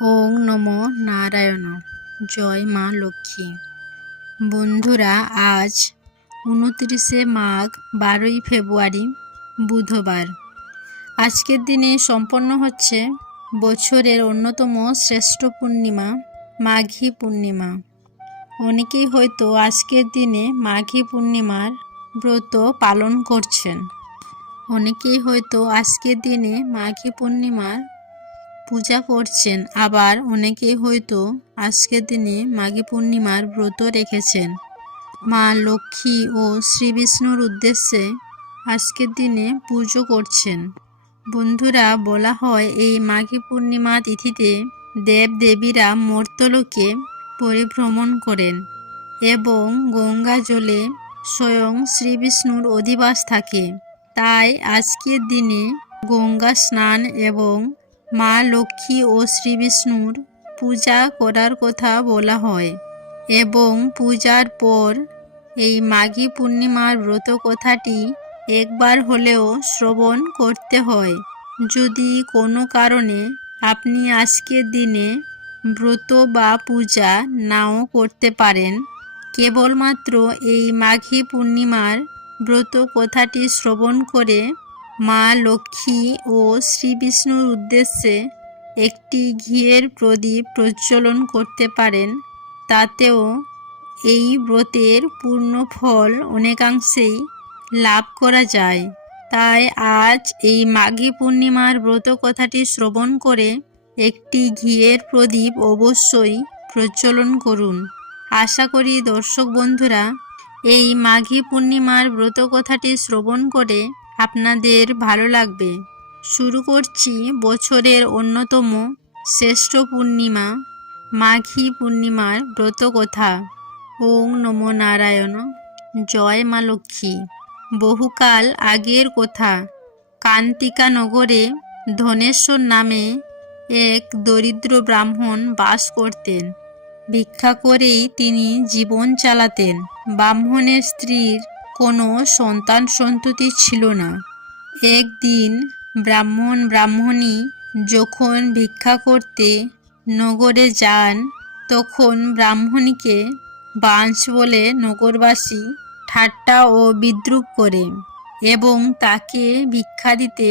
ওং নমো নারায়ণ। জয় মা লক্ষ্মী। বন্ধুরা, আজ 29শে মাঘ, 12ই ফেব্রুয়ারি, বুধবার। আজকের দিনে সম্পন্ন হচ্ছে বছরের অন্যতম শ্রেষ্ঠ পূর্ণিমা, মাঘী পূর্ণিমা। অনেকেই হয়তো আজকের দিনে মাঘী পূর্ণিমার ব্রত পালন করছেন। অনেকেই হয়তো আজকের দিনে মাঘী পূর্ণিমার পূজা করছেন, আবার অনেকেই হয়তো আজকের দিনে মাঘী পূর্ণিমার ব্রত রেখেছেন। মা লক্ষ্মী ও শ্রী বিষ্ণুর উদ্দেশ্যে আজকের দিনে পুজো করছেন। বন্ধুরা, বলা হয় এই মাঘী পূর্ণিমা তিথিতে দেব দেবীরা মর্ত্যলোকে পরিভ্রমণ করেন এবং গঙ্গা জলে স্বয়ং শ্রী বিষ্ণুর অধিবাস থাকে। তাই আজকের দিনে গঙ্গা স্নান এবং মা লক্ষ্মী ও শ্রী বিষ্ণুর পূজা করার কথা বলা হয় এবং পূজার পর এই মাঘী পূর্ণিমার ব্রত কথাটি একবার হলেও শ্রবণ করতে হয়। যদি কোনো কারণে আপনি আজকের দিনে ব্রত বা পূজা নাও করতে পারেন, কেবলমাত্র এই মাঘী পূর্ণিমার ব্রত কথাটি শ্রবণ করে মা লক্ষ্মী ও শ্রী বিষ্ণুর উদ্দেশ্যে একটি ঘিয়ের প্রদীপ প্রজ্বলন করতে পারেন। তাতেও এই ব্রতের পূর্ণ ফল অনেকাংশেই লাভ করা যায়। তাই আজ এই মাঘী পূর্ণিমার ব্রত কথাটি শ্রবণ করে একটি ঘিয়ের প্রদীপ অবশ্যই প্রজ্বলন করুন। আশা করি দর্শক বন্ধুরা, এই মাঘী পূর্ণিমার ব্রত কথাটি শ্রবণ করে আপনাদের ভালো লাগবে। শুরু করছি বছরের অন্যতম শ্রেষ্ঠ পূর্ণিমা, মাঘী পূর্ণিমার ব্রত কথা। ওং নমো নারায়ণ। জয় মা লক্ষ্মী। বহুকাল আগের কথা, কান্তিকা নগরে ধনেশ্বর নামে এক দরিদ্র ব্রাহ্মণ বাস করতেন। ভিক্ষা করেই তিনি জীবন চালাতেন। ব্রাহ্মণের স্ত্রীর কোনো সন্তান সন্ততি ছিল না। একদিন ব্রাহ্মণী যখন ভিক্ষা করতে নগরে যান, তখন ব্রাহ্মণীকে বাঞ্ছ বলে নগরবাসী ঠাট্টা ও বিদ্রূপ করে এবং তাকে ভিক্ষা দিতে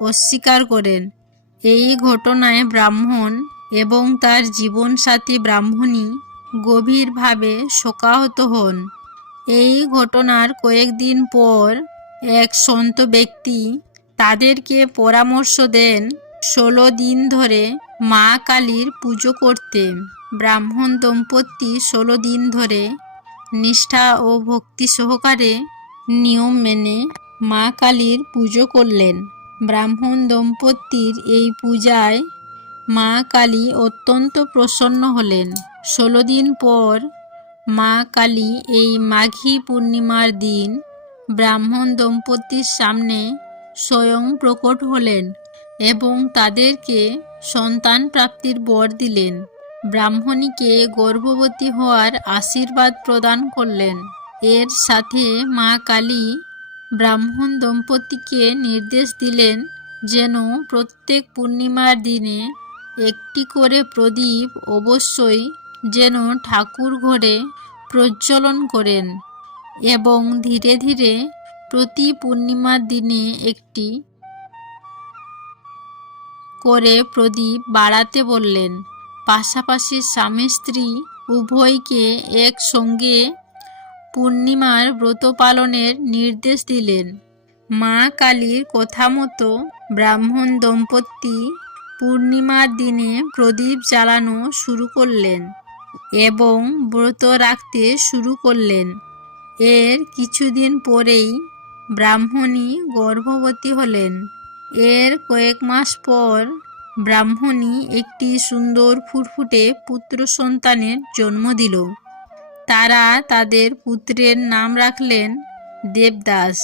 অস্বীকার করেন। এই ঘটনায় ব্রাহ্মণ এবং তার জীবনসাথী ব্রাহ্মণী গভীরভাবে শোকাহত হন। এই ঘটনার কয়েকদিন পর এক সন্ত ব্যক্তি তাদেরকে পরামর্শ দেন 16 দিন ধরে মা কালীর পুজো করতে। ব্রাহ্মণ দম্পতি 16 দিন ধরে নিষ্ঠা ও ভক্তি সহকারে নিয়ম মেনে মা কালীর পুজো করলেন। ব্রাহ্মণ দম্পতির এই পূজায় মা কালী অত্যন্ত প্রসন্ন হলেন। 16 দিন পর মা কালী এই মাঘী পূর্ণিমার দিন ব্রাহ্মণ দম্পতির সামনে স্বয়ং প্রকট হলেন এবং তাদেরকে সন্তান প্রাপ্তির বর দিলেন। ব্রাহ্মণীকে গর্ভবতী হওয়ার আশীর্বাদ প্রদান করলেন। এর সাথে মা কালী ব্রাহ্মণ দম্পতিকে নির্দেশ দিলেন যেন প্রত্যেক পূর্ণিমার দিনে একটি করে প্রদীপ অবশ্যই যেন ঠাকুর ঘরে প্রজ্বলন করেন এবং ধীরে ধীরে প্রতি পূর্ণিমার দিনে একটি করে প্রদীপ বাড়াতে বললেন। পাশাপাশি স্বামী স্ত্রী উভয়কে একসঙ্গে পূর্ণিমার ব্রত পালনের নির্দেশ দিলেন। মা কালীর কথা মতো ব্রাহ্মণ দম্পতি পূর্ণিমার দিনে প্রদীপ জ্বালানো শুরু করলেন এবং ব্রত রাখতে শুরু করলেন। এর কিছুদিন পরেই ব্রাহ্মণী গর্ভবতী হলেন। এর কয়েক মাস পর ব্রাহ্মণী একটি সুন্দর ফুটফুটে পুত্র সন্তানের জন্ম দিল। তারা তাদের পুত্রের নাম রাখলেন দেবদাস।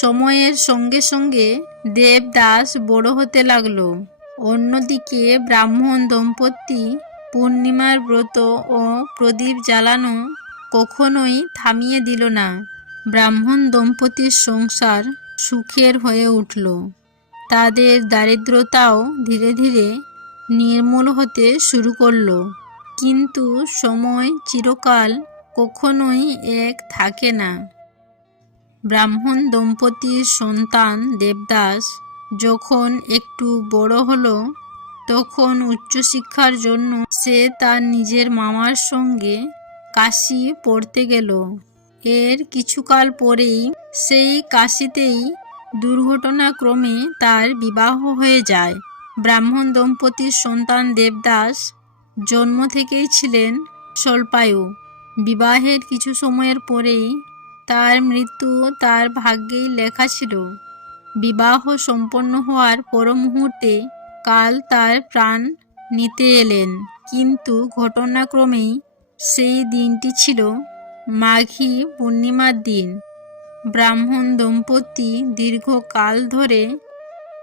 সময়ের সঙ্গে সঙ্গে দেবদাস বড় হতে লাগল। অন্যদিকে ব্রাহ্মণ দম্পতি পূর্ণিমার ব্রত ও প্রদীপ জ্বালানো কখনোই থামিয়ে দিল না। ব্রাহ্মণ দম্পতির সংসার সুখের হয়ে উঠল। তাদের দারিদ্রতাও ধীরে ধীরে নির্মূল হতে শুরু করলো। কিন্তু সময় চিরকাল কখনোই এক থাকে না। ব্রাহ্মণ দম্পতির সন্তান দেবদাস যখন একটু বড় হলো, তখন উচ্চশিক্ষার জন্য সে তার নিজের মামার সঙ্গে কাশী পড়তে গেল। এর কিছুকাল পরেই সেই কাশীতেই দুর্ঘটনাক্রমে তার বিবাহ হয়ে যায়। ব্রাহ্মণ দম্পতির সন্তান দেবদাস জন্ম থেকেই ছিলেন স্বল্পায়ু। বিবাহের কিছু সময়ের পরেই তার মৃত্যু তার ভাগ্যেই লেখা ছিল। বিবাহ সম্পন্ন হওয়ার পর মুহূর্তে কাল তার প্রাণ নিতে এলেন। কিন্তু ঘটনাক্রমেই সেই দিনটি ছিল মাঘী পূর্ণিমার দিন। ব্রাহ্মণ দম্পতি দীর্ঘকাল ধরে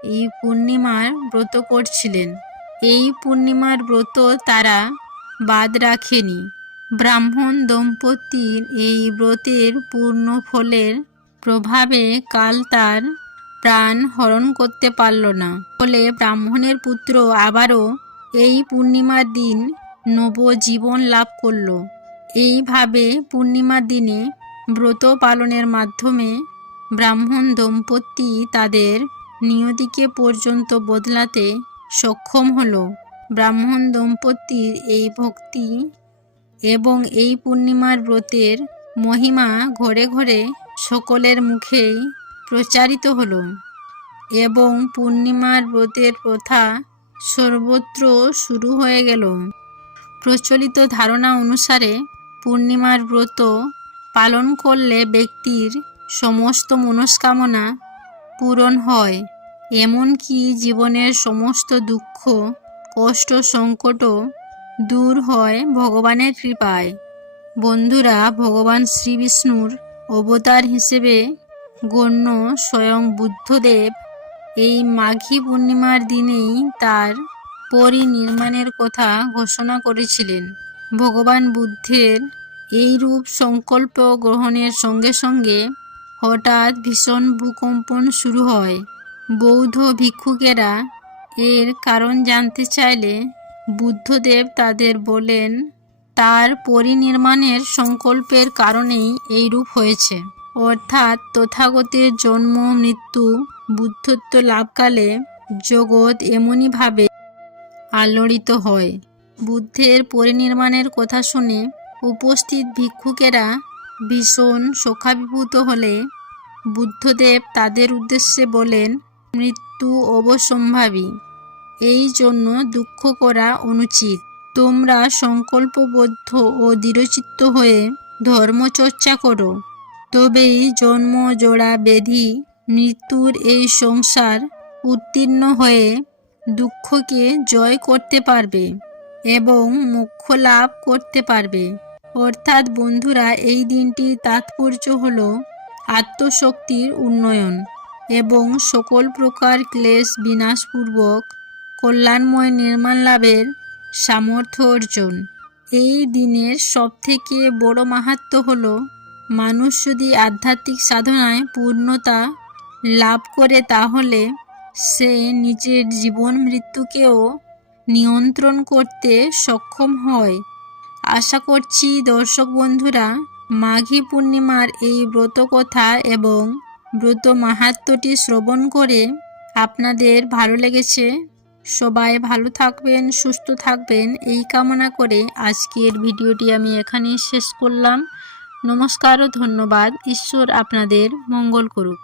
এই পূর্ণিমার ব্রত করছিলেন। এই পূর্ণিমার ব্রত তারা বাদ রাখেনি। ব্রাহ্মণ দম্পতির এই ব্রতের পূর্ণ ফলের প্রভাবে কাল তার প্রাণ হরণ করতে পারল না। ফলে ব্রাহ্মণের পুত্র আবারও এই পূর্ণিমার দিন নবজীবন লাভ করল। এইভাবে পূর্ণিমার দিনে ব্রত পালনের মাধ্যমে ব্রাহ্মণ দম্পতি তাদের নিয়তিকে পর্যন্ত বদলাতে সক্ষম হল। ব্রাহ্মণ দম্পতির এই ভক্তি এবং এই পূর্ণিমার ব্রতের মহিমা ঘরে ঘরে সকলের মুখেই প্রচারিত হল এবং পূর্ণিমার ব্রতের প্রথা সর্বত্র শুরু হয়ে গেল। প্রচলিত ধারণা অনুসারে পূর্ণিমার ব্রত পালন করলে ব্যক্তির সমস্ত মনস্কামনা পূরণ হয়, এমনকি জীবনের সমস্ত দুঃখ কষ্ট সংকটও দূর হয় ভগবানের কৃপায়। বন্ধুরা, ভগবান শ্রীবিষ্ণুর অবতার হিসেবে গণ্য স্বয়ং বুদ্ধদেব এই মাঘী পূর্ণিমার দিনেই তার পরিনির্মাণের কথা ঘোষণা করেছিলেন। ভগবান বুদ্ধের এই রূপ সংকল্প গ্রহণের সঙ্গে সঙ্গে হঠাৎ ভীষণ ভূকম্পন শুরু হয়। বৌদ্ধ ভিক্ষুকেরা এর কারণ জানতে চাইলে বুদ্ধদেব তাদের বলেন, তার পরিনির্মাণের সংকল্পের কারণেই এই রূপ হয়েছে। অর্থাৎ তথাগতের জন্ম মৃত্যু বুদ্ধত্ব লাভকালে জগৎ এমনইভাবে আলোড়িত হয়। বুদ্ধের পরিনির্মাণের কথা শুনে উপস্থিত ভিক্ষুকেরা ভীষণ শোকাভিভূত হলে বুদ্ধদেব তাদের উদ্দেশ্যে বলেন, মৃত্যু অবশ্যম্ভাবী, এই জন্য দুঃখ করা অনুচিত। তোমরা সংকল্পবদ্ধ ও দৃঢ়চিত্ত হয়ে ধর্মচর্চা করো, তবেই জন্ম জোড়া ব্যাধি মৃত্যুর এই সংসার উত্তীর্ণ হয়ে দুঃখকে জয় করতে পারবে এবং মোক্ষ লাভ করতে পারবে। অর্থাৎ বন্ধুরা, এই দিনটির তাৎপর্য হল আত্মশক্তির উন্নয়ন এবং সকল প্রকার ক্লেশ বিনাশপূর্বক কল্যাণময় নির্মাণ লাভের সামর্থ্য অর্জন। এই দিনের সবথেকে বড় মাহাত্ম্য হল, মানুষ যদি আধ্যাত্মিক সাধনায় পূর্ণতা লাভ করে তাহলে সে নিজের জীবন মৃত্যুকেও নিয়ন্ত্রণ করতে সক্ষম হয়। আশা করছি দর্শক বন্ধুরা, মাঘী পূর্ণিমার এই ব্রত কথা এবং ব্রত মাহাত্ম্যটি শ্রবণ করে আপনাদের ভালো লেগেছে। সবাই ভালো থাকবেন, সুস্থ থাকবেন এই কামনা করে আজকের ভিডিওটি আমি এখানেই শেষ করলাম। নমস্কার ও ধন্যবাদ। ঈশ্বর আপনাদের মঙ্গল করুক।